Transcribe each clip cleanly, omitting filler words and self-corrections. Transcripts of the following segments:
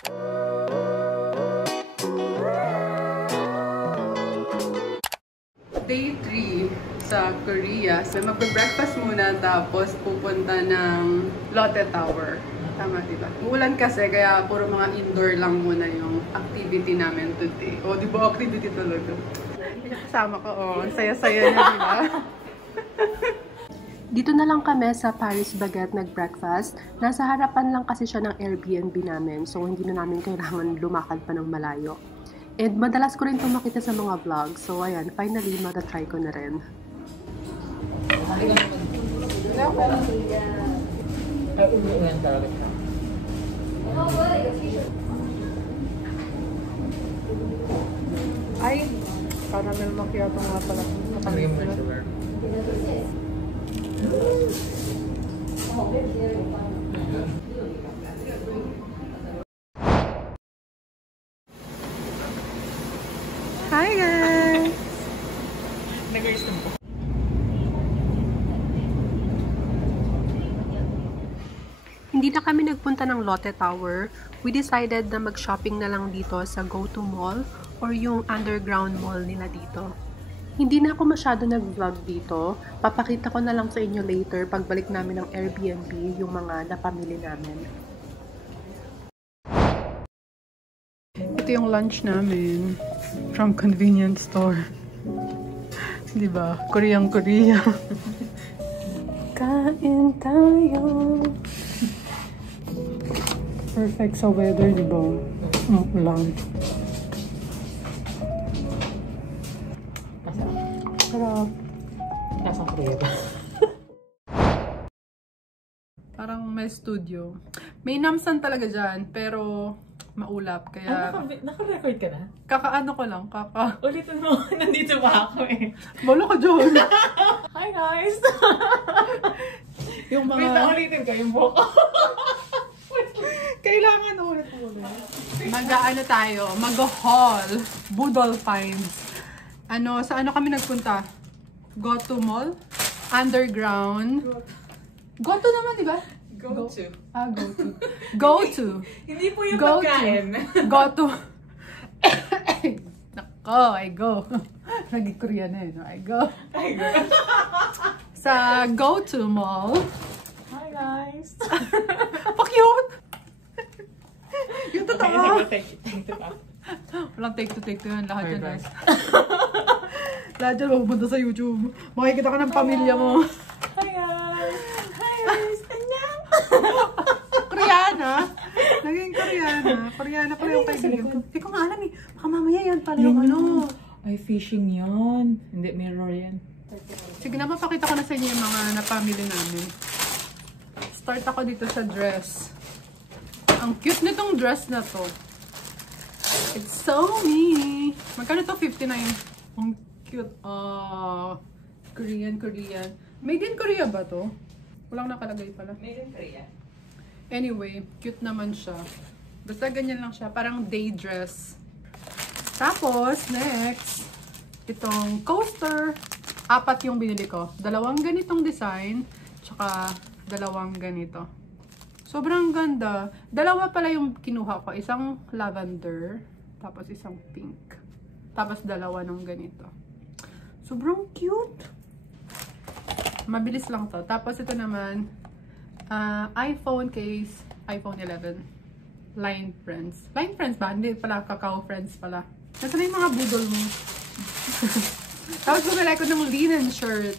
Day 3 sa Korea. So, magbe-breakfast muna tapos pupunta ng Lotte Tower. Tama, diba? Uulan kasi, kaya puro mga indoor lang muna yung activity namin today. O, di ba? Activity talaga. Kasama ko, ang saya-saya niya, diba? Dito na lang kami sa Paris Baguette nag-breakfast. Nasa harapan lang kasi siya ng Airbnb namin, so hindi na namin kailangan lumakad pa ng malayo. And madalas ko rin itong makita sa mga vlogs. So ayan, finally, matatry ko na rin. Ay, caramel macchiato nga pala. Hi guys! Nag-gusto mo. Hindi na kami nagpunta ng Lotte Tower. We decided na mag-shopping na lang dito sa Go-To Mall or yung underground mall nila dito. Hindi na ako masyado nag-vlog dito. Papakita ko na lang sa inyo later pagbalik namin ng Airbnb yung mga napamili namin. Ito yung lunch namin from convenience store. Diba? Koreang-Korea. Kain tayo. Perfect sa weather, diba? Lunch. Sarap. Kasang Korea ba? Parang may studio. May namsan talaga dyan, pero maulap. Kaya Naka-record ka na? kakaano ko lang, Ulitin mo, nandito pa ako eh. Bolo ka dyan. Hi guys! Yung Wait na, mga... ulitin ko yung buhok. Kailangan ulit. Mag-ano tayo? Mag-haul. Budol finds. Sa ano kami nagpunta? Go-To Mall? Underground? Go-To naman, di ba? Go-to. Go-To. Go-To. Hindi po yung Go-To. pagkain. Go-To. Nako, I go. Naging Korean na no? I go. Sa Go-To Mall. Hi guys! Pa-cute! Yung totoo. Thank you. Walang take to yan. Lahat yan, guys. Lahat yan mapupunta sa YouTube. Makikita ka ng pamilya mo. Hi guys! Hi guys! Annyeong! Koreana? Naging Koreana. Koreana pala yung kaibigan ko. Hindi ko nga alam eh. Baka mamaya yan pala yung ano. Ay, fishing yan. Hindi, mirror yan. Sige na, mapakita ko na sa inyo yung mga napamili namin. Start ako dito sa dress. Ang cute nitong dress na to. It's so me. Magkano to? 59. Ang cute. Korean. Made in Korea ba to? Walang nakalagay pala. Made in Korea. Anyway, cute naman siya. Basta ganyan lang siya. Parang day dress. Tapos, next, itong coaster. 4 yung binili ko. 2 ganitong design, tsaka 2 ganito. Sobrang ganda. 2 pala yung kinuha ko. Isang lavender, tapos isang pink. Tapos 2 nung ganito. Sobrang cute. Mabilis lang to. Tapos ito naman, iPhone case, iPhone 11. Line Friends. Line Friends ba? Hindi pala, Kakao Friends pala. Nasaan yung mga budol mo? Tapos bumili ko ng linen shirt.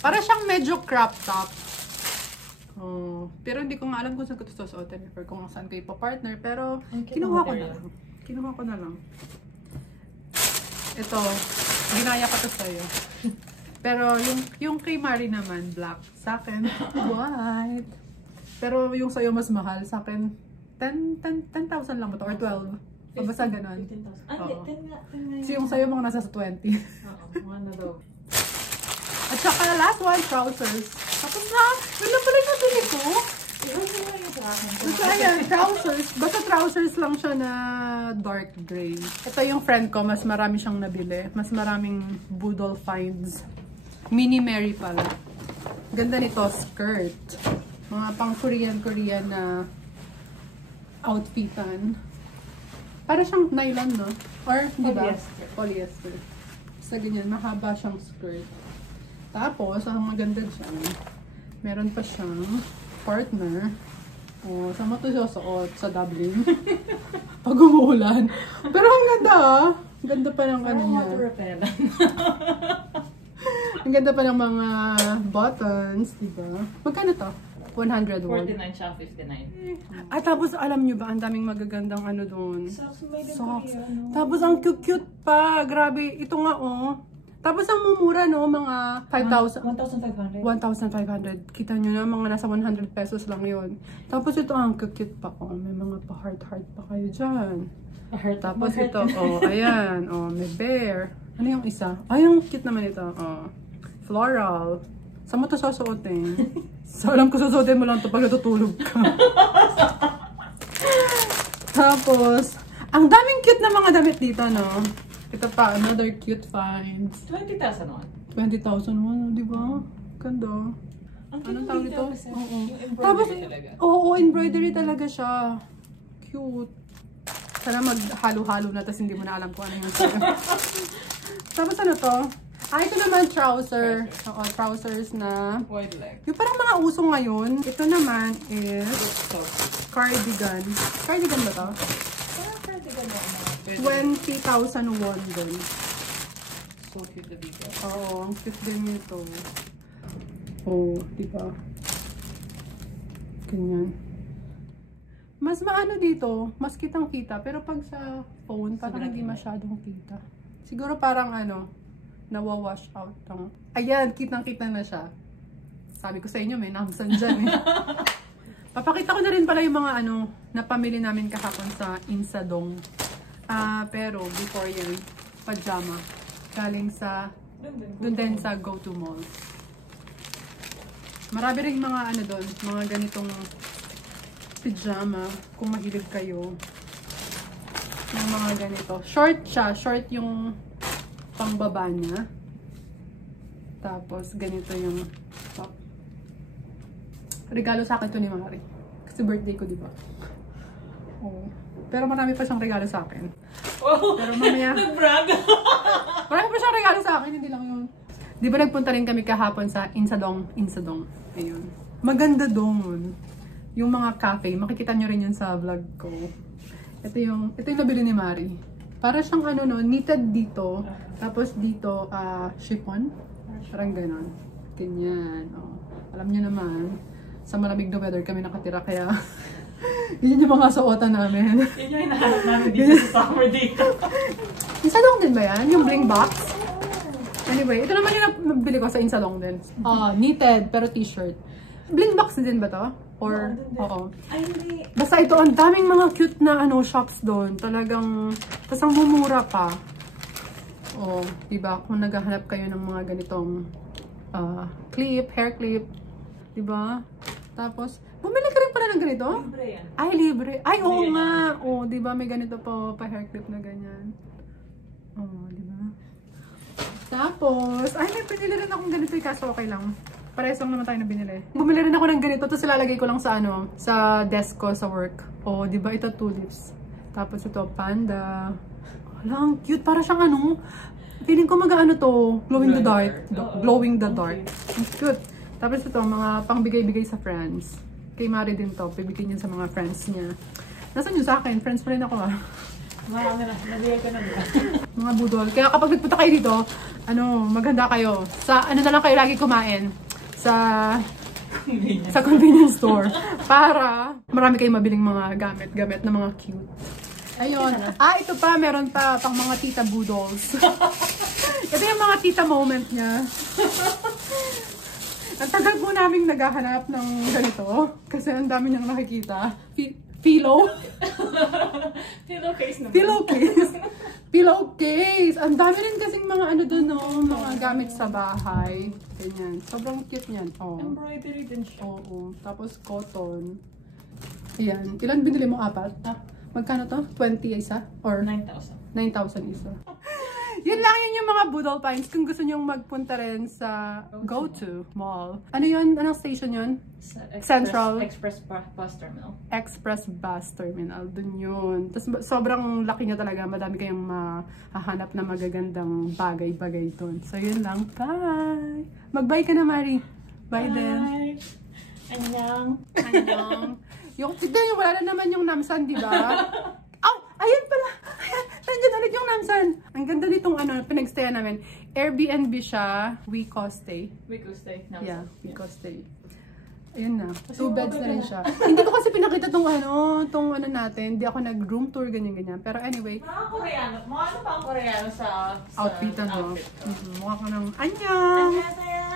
Para siyang medyo crop top. Pero hindi ko nga alam kung saan ko ito susuotin or kung saan ko ipa-partner. Pero kinuha ko na lang. Kinuha ko na lang. Ito, ginaya ko to sa'yo. Pero yung kay Mari naman, black. Sa akin, white. Pero yung sa'yo mas mahal. Sa akin, 10,000 lang ba to? Or 12? O basta ganun. 15,000. Ah, 10 nga. So yung sa'yo mga nasa 20. Oo, mga na daw. At saka last one, trousers. Tapos na, yun lang pala yung nabili ko. Basta ayan, trousers. Basta trousers lang siya na dark gray. Ito yung friend ko, mas marami siyang nabili. Mas maraming budol finds. Mini Mary pala. Ganda nito, skirt. Mga pang Korean na outfitan. Para siyang nylon, no? Or, di ba? Polyester. Polyester. Sa ganyan, mahaba siyang skirt. Tapos, ang maganda dyan, meron pa siyang partner. O, saan mo ito susuot? Sa Dublin. Pag umuulan. Pero ang ganda, ah. Ang ganda pa ng ano niya. Water repellent. Ang ganda pa ng mga buttons, diba? Magkano to? 100 won. 49 siya, 59. At tapos, alam nyo ba, ang daming magagandang ano doon. Socks, may Socks. ganito. Tapos, ang cute-cute pa. Grabe. Ito nga, oh. Tapos, ang mumura, no? Mga 5,000. 1,500. 1,500. Kita nyo na, mga nasa 100 pesos lang yun. Tapos, ito ang cute pa. Oh, may mga pa-heart-heart pa kayo dyan. Tapos, ito, oh, ayan. Oh, may bear. Ano yung isa? Ay, yung cute naman ito. Oh. Floral. Saan mo ito susuotin? So, alam ko susuotin mo lang ito pag natutulog ka. Tapos, ang daming cute na mga damit dito, no? Ito pa, another cute finds. 20,000 won. 20,000 won, di ba? Ganda. Ang Anong tawag ito? Oo. Yung Tapos, embroidery talaga. oo, embroidery talaga siya. Cute. Sana maghalo-halo na, tapos hindi mo na alam kung ano yung sa'yo. Tapos ano to? Ah, ito naman trouser. Oo, trousers na. Wide leg. Yung parang mga uso ngayon. Ito naman is So, cardigan. Cardigan ba to? parang cardigan na ano. 20,000 won din. So cute the bigas. Oo, ang cute din nito. Oo, diba? Ganyan. Mas maano dito, mas kitang-kita. Pero pag sa phone, parang hindi masyadong kita. Siguro parang ano, nawawash out ng... Ayan, kitang-kita na siya. Sabi ko sa inyo, may namsan dyan eh. Papakita ko na rin pala yung mga ano, napamili namin kahapon sa Insadong. Pero before yan, pajama. Galing sa, dun din sa Go-To Mall. Marami rin mga ano doon, mga ganitong pajama, kung mahilig kayo. Yung mga ganito. Short siya, short yung pangbaba niya. Tapos, ganito yung top. Regalo sa akin to ni Mari. Kasi birthday ko, di ba? Oo. Pero marami pa siyang regalo sa akin. Oh, Pero mamaya, nag-brag! marami pa siyang regalo sa akin, hindi lang yun. Di ba nagpunta rin kami kahapon sa Insadong? Ayun. Maganda doon. Yung mga cafe, makikita nyo rin yun sa vlog ko. Ito yung nabili ni Mari. Para siyang ano no, knitted dito. Tapos dito, chiffon. Parang ganon. Ganyan. Oh. Alam niyo naman, sa malamig na weather kami nakatira, kaya yun yung mga suotan namin. Yun yung hinahanap namin dito sa summer dito. Insadong din ba yan? Yung bling box? Anyway, ito naman yung nabili ko sa Insadong din. Knitted, pero t-shirt. Bling box din ba to? Or, oo. Ay, hindi. Basta ito, ang daming mga cute na ano shops doon. Talagang, tas ang mumura pa. Oh, diba? Kung naghahanap kayo ng mga ganitong clip, hair clip. Diba? Tapos, bumili ka rin pala ng ganito? Libre yan. Ay, libre. Ay, oo nga. Oh, diba? May ganito pa hair clip na ganyan. Oh, diba? Tapos, ay, may pinili rin akong ganito. Kaso okay lang. Parehas lang naman tayo na binili. Bumili rin ako ng ganito. Tapos ilalagay ko lang sa ano, sa desk ko sa work. Oh, di ba ito tulips. Tapos ito panda. Alang cute, para siyang ano. Feeling ko mag-ano to, glowing the dark. Glowing the dark. Ang cute. Tapos ito mga pangbigay-bigay sa friends. Kay Mari din to, bibigyan niya sa mga friends niya. Nasaan yun sa akin? Friends pa rin ako ah. Marami na. Nabigay ko na ba? Mga budol. Kaya kapag nagpunta kayo dito, ano, maganda kayo. Sa ano na lang kayo lagi kumain. Sa convenience store para marami kayong mabiling mga gamit na mga cute. Ayun. Ito pa, meron pa pang mga tita budolls. Ito yung mga tita moment niya. Ang tagal po naming naghahanap ng ganito kasi ang dami niyang nakikita. Pillow. Pillowcase naman. Pillowcase. Pillowcase. Ang dami rin kasing mga ano doon, no? Mga gamit sa bahay. Ganyan. Sobrang cute niyan. Oh. Embroidery din siya. Oo. Tapos cotton. Ayan. Ilan binili mo? 4? Magkano to? 20 isa? Or 9,000. 9,000 isa? Yun lang yun yung mga Budol Pines. Kung gusto nyong magpunta rin sa Go-To Mall. Ano yun? Anong station yun? Central. Express Bus Terminal. Express Bus Terminal. Dun yun. Tapos sobrang laki niya talaga. Madami kayong mahahanap na magagandang bagay-bagay dun. So yun lang. Bye! Mag-bye ka na, Mari. Bye din. Annyeong. Annyeong. Yung wala na naman yung namsan, di ba? Oh, ayun pala. Nandiyan ulit yung namsan. Ang ganda nitong pinagstayan namin. Airbnb siya. We cost stay. We could stay. Yeah, we cost stay. Ayun na. 2 beds na rin siya. Hindi ko kasi pinakita tong natin. Hindi ako nag-room tour, ganyan-ganyan. Pero anyway. Mga Koreano. Mga ano pa ang Koreano sa Outfit ano. outfit. Mukha ko ng annyeong! Annyeonghaseyo!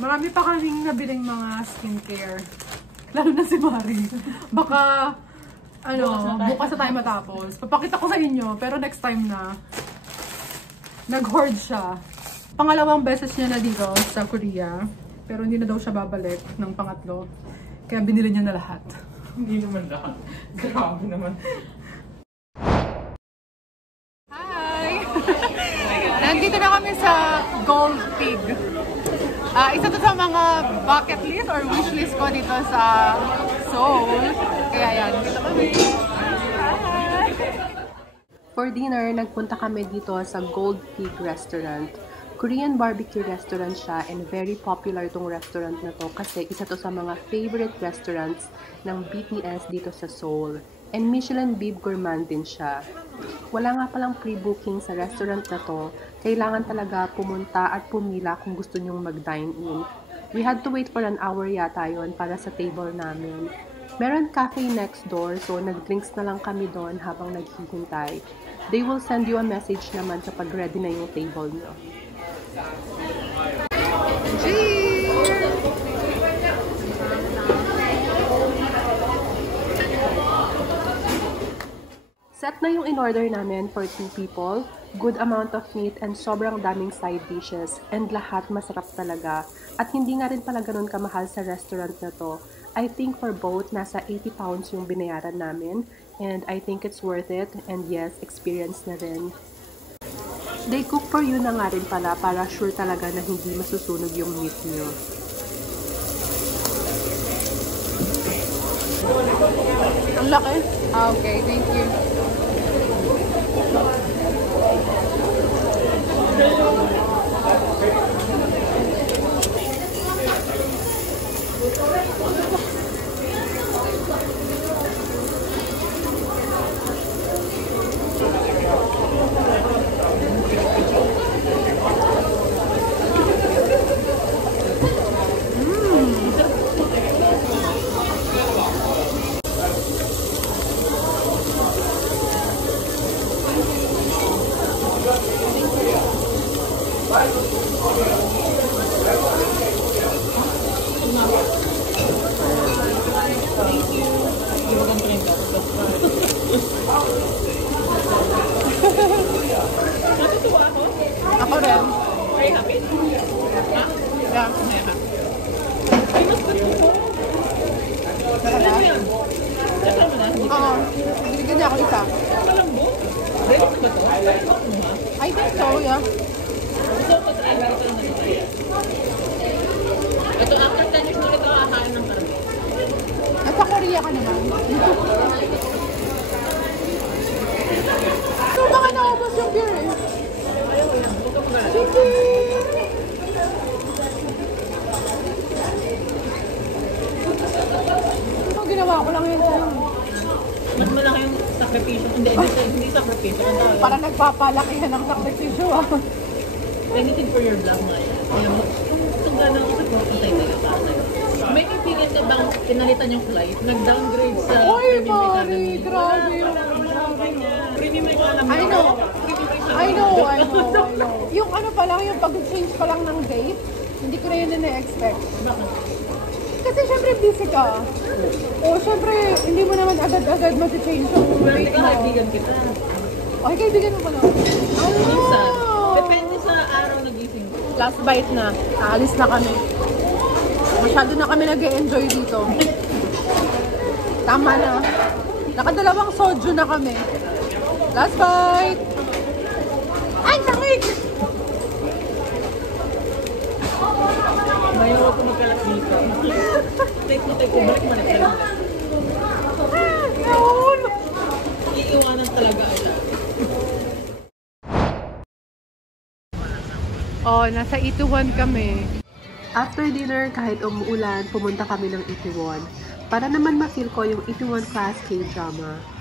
Marami pa kaming nabiling mga skincare. Lalo na si Mari. Baka, bukas na tayo matapos. Papakita ko sa inyo, pero next time na. Nag-hoard siya. Pangalawang beses niya na dito sa Korea. Pero hindi na daw siya babalik ng pangatlo. Kaya binili niya na lahat. Hindi naman lahat. Grabe naman. Hi! Nandito na kami sa Gold Pig. Isa to sa mga bucket list or wish list ko dito sa Seoul. Kaya yan, dito kami. Hi! For dinner, nagpunta kami dito sa Gold Pig Restaurant. Korean barbecue restaurant siya and very popular tong restaurant na to kasi isa to sa mga favorite restaurants ng BTS dito sa Seoul. And Michelin Bib Gourmand din siya. Wala nga palang pre-booking sa restaurant na to. Kailangan talaga pumunta at pumila kung gusto nyong mag-dine in. We had to wait for an hour yata yon para sa table namin. Meron cafe next door, so nag-drinks na lang kami doon habang naghihintay. They will send you a message naman kapag ready na yung table nyo. Set na yung in-order namin for 2 people, good amount of meat and sobrang daming side dishes and lahat masarap talaga. At hindi nga rin pala ganun kamahal sa restaurant na to. I think for both, nasa 80 pounds yung binayaran namin and I think it's worth it and yes, experience na rin. They cook for you na nga rin pala para sure talaga na hindi masusunog yung meat nyo. Ang laki? Okay, thank you. Ako rin. Are you happy? Ha? Yeah. Ay, mas gusto ko. Ano yan? Tsaka mo na? Oo. Binigyan niya ako isa. Malambo? Ready na ba ito? I think so, yeah. So, patry ba ito na ito? Ito, after 10 years na ito, kakain ng karami. At sa Korea ka naman. So, baka naubos yung beer eh. Ayaw yan. Huwag ka mag-alala. Sige! Ito, ginawa ko lang yun sa'yo. Mas malaki yung sakripisyo. Hindi sakripisyo. Para nagpapalakihan ng sakripisyo ah. Anything for your vlog na yan. Kaya mo, kung gano'n ako sa pagpapatay na yung tatay. May experience ka bang pinalitan yung flight? Nag-downgrade sa Uy, premium Mari! economy? Grabe yun. Premium economy. I know. I know. Yung ano pa lang, yung pag-change pa lang ng date, hindi ko na yun na-expect. Bakit? Kasi syempre busy ka. O syempre, hindi mo naman agad-agad mag-change yung Pero date hindi ka mo. kaibigan kita. Okay, kaibigan mo pala. Minsan. Oh! Depende sa araw na gising ko. Last bite na. Aalis na kami. Masyado na kami nag-e-enjoy dito. Tama na. Nakadalawang soju na kami. Last bite! Ay, sakit! Mayaw ako magkalat dito. Take mo, balik mo na tayo. Iiwanan talaga ata. Oh, nasa Ituan kami. After dinner, kahit umuulan, pumunta kami ng Itaewon para naman ma-feel ko yung Itaewon class K-drama.